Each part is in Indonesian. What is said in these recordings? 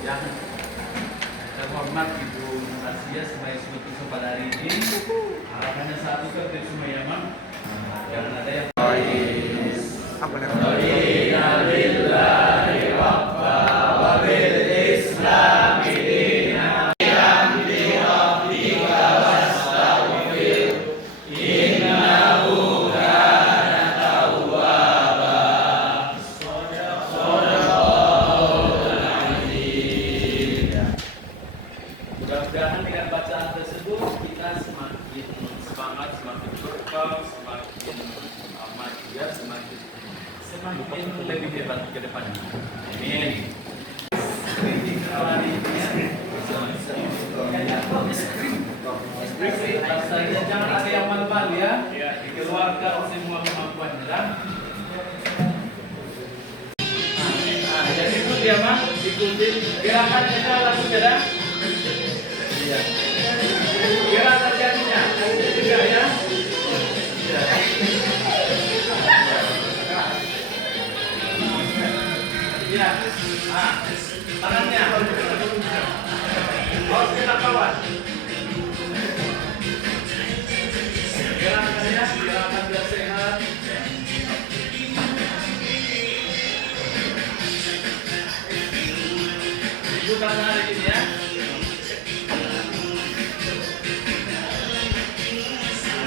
Yang terhormat Ibu Asia sebagai Suatu pada hari ini. Harapannya satu tertib semua ya, Mam. Jangan ada yang Apa namanya? Mudah-mudahan dengan bacaan tersebut kita semakin semangat, semakin berkembang, semakin maju ya, semakin lebih hebat ke depannya. Amin. Jangan ada yang malu-malu ya. Dikeluarkan semua kemampuan ya. Jadi itu dia mah, ikutin gerakan kita langsung ya. Kira terjadinya, juga ya. Ya, tangannya. Oh, kita kawan. Gerakannya, gerakan biar sehat. Bukan hari ini ya.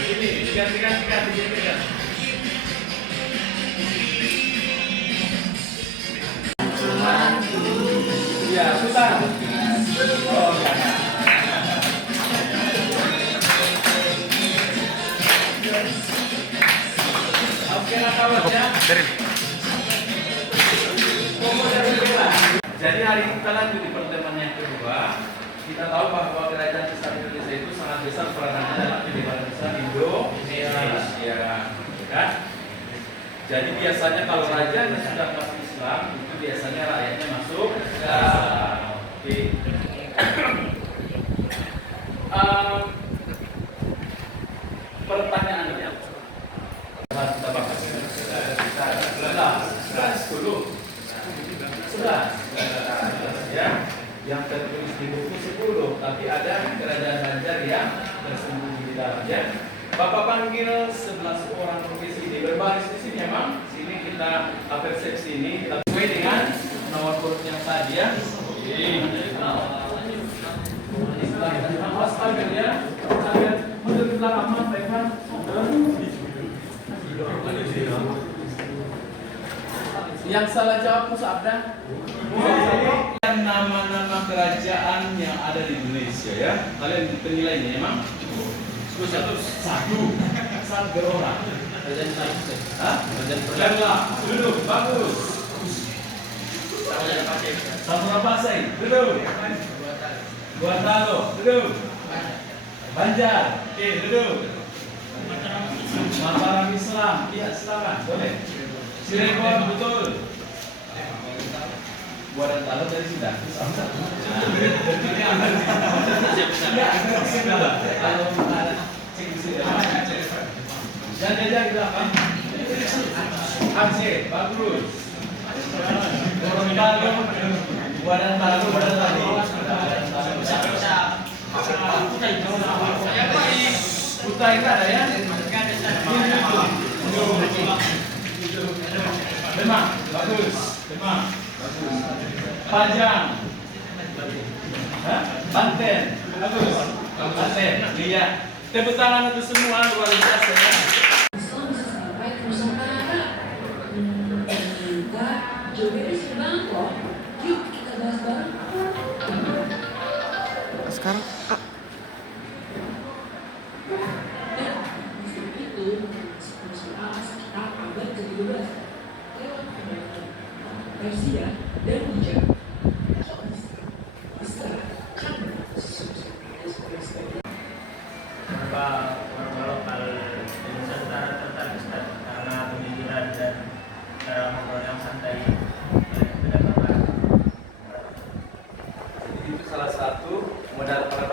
Ganti. Ya, susah. Oh, jangan. Oke, kawan ya. Jadi hari ini kita lanjut di pertemuan yang kedua. Kita tahu bahwa kerajaan besar Indonesia itu sangat besar peranannya dalam kehidupan besar Indonesia, kan? Jadi biasanya kalau raja sudah masuk Islam, itu biasanya rakyatnya masuk Islam. Oke. Pertanyaannya, kita bahas. 11, ya. Yang tertulis di buku 10, tapi ada kerajaan Banjar yang tersembunyi di dalamnya. Bapak panggil 11 orang profesi ini berbaris di sini ya, Bang. Sini kita persepsi ini kita sesuai dengan nomor urut yang tadi ya. Astaga ya, mundur ke belakang Mas, Evan. Yang salah jawab Musa Abda. Nama-nama kerajaan yang ada di Indonesia ya. Kalian penilainya emang? Satu berorang. Kerajaan satu. Hah? Kerajaan duduk, bagus. Samudra Pasai, duduk. Buatalo, duduk. Banjar, oke, duduk. Mataram Islam, iya silakan, boleh. Cirebon, betul. Buatan taruh dari sudah. Jadi apa? Aceh, bagus. Gorontalo, buatan taruh. Kutai ada ya? Demak, bagus. Demak. Panjang, Banten, bagus, Banten, lihat. Tepuk tangan untuk semua luar biasa ya. Sekarang Persia dan Hijab. Warga lokal Indonesia Utara tertarik karena pemikiran dan cara ngobrol yang santai Itu salah satu modal para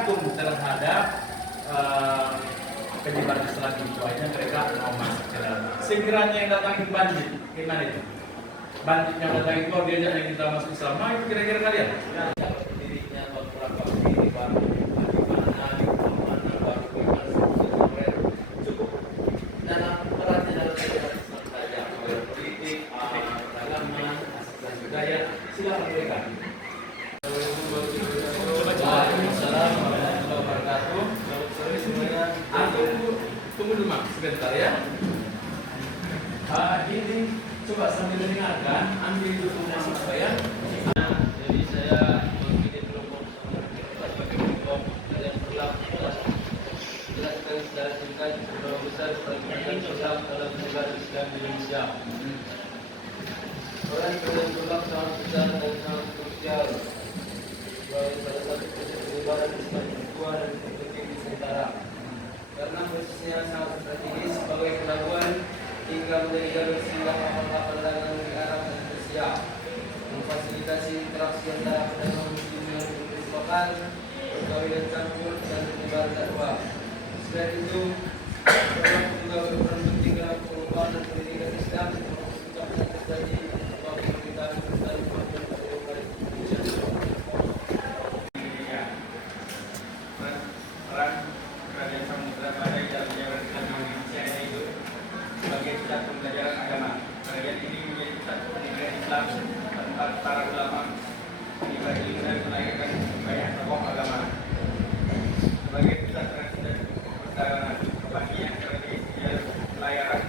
kagum terhadap penyebaran Islam di Kuwaitnya, mereka mau masuk ke dalam. Sekiranya yang datang itu bandit, gimana itu? Bandit yang datang itu diajak yang kita masuk Islam, nah itu kira-kira kalian? Dirinya beberapa diri baru, bagaimana baru cukup dalam perannya dalam penyebaran Islam saja, politik, perdagangan, dan budaya, silakan mereka. Waalaikumsalam warahmatullahi wabarakatuh. Tunggu dulu Mak, sebentar ya. Ini coba sambil mendengarkan, ambil dulu masuk saya. Jadi saya memilih kelompok sebagai kelompok yang berlaku jelaskan secara singkat seberapa besar pergerakan sosial dalam penyebaran Islam di Indonesia. Orang bergerak sangat besar dan sangat krusial. Salah satu proses penyebaran Islam di Papua dan di Nusantara. Karena posisinya sangat strategis sebagai pelabuhan hingga menjadi jalur singgah kapal-kapal dagang di Arab dan Persia, memfasilitasi interaksi antara pedagang muslim dengan penduduk lokal, perkawinan campur dan penyebar dakwah. Selain itu, program juga berperan penting dalam perubahan dan pendidikan Islam termasuk ucapan terjadi bagi pemerintahan serta maupun perubahan Indonesia. Peran kerajaan Samudra pada jalan-jalan Islam Indonesia itu sebagai pusat pembelajaran agama. Kerajaan ini menjadi pusat pendidikan Islam, tempat para ulama menyebar ilmu dan melahirkan banyak tokoh agama. Sebagai pusat transit dan perdagangan, bagian strategis di jalur pelayaran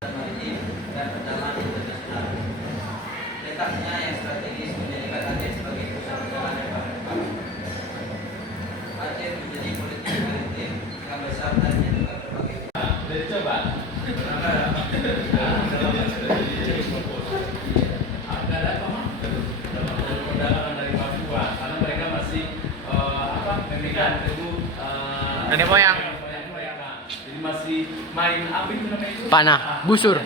maritim dan perdagangan internasional. Letaknya yang strategis menjadikan Aceh sebagai pusat perdagangan yang paling depan. Aceh menjadi politik maritim yang besar dan yang juga berbagai. Jadi coba. Ada apa Mak? Perdagangan dari Papua, karena mereka masih memegang teguh Nenek moyang. Jadi masih main apa itu namanya itu? Panah, busur.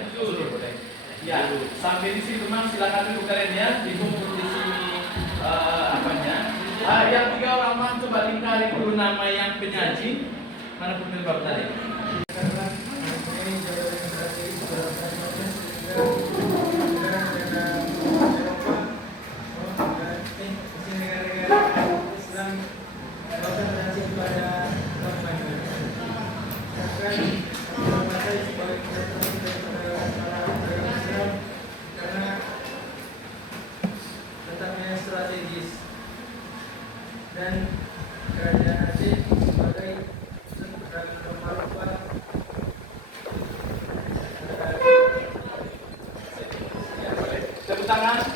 Ya, sampai di situ Mang, silakan dulu kalian ya, dikumpul di sini apanya? Yang 3 orang Mang, coba lingkari dulu nama yang penyaji. Mana penyebab tadi? Strategis dan kerajaan Aceh sebagai Tepuk tangan.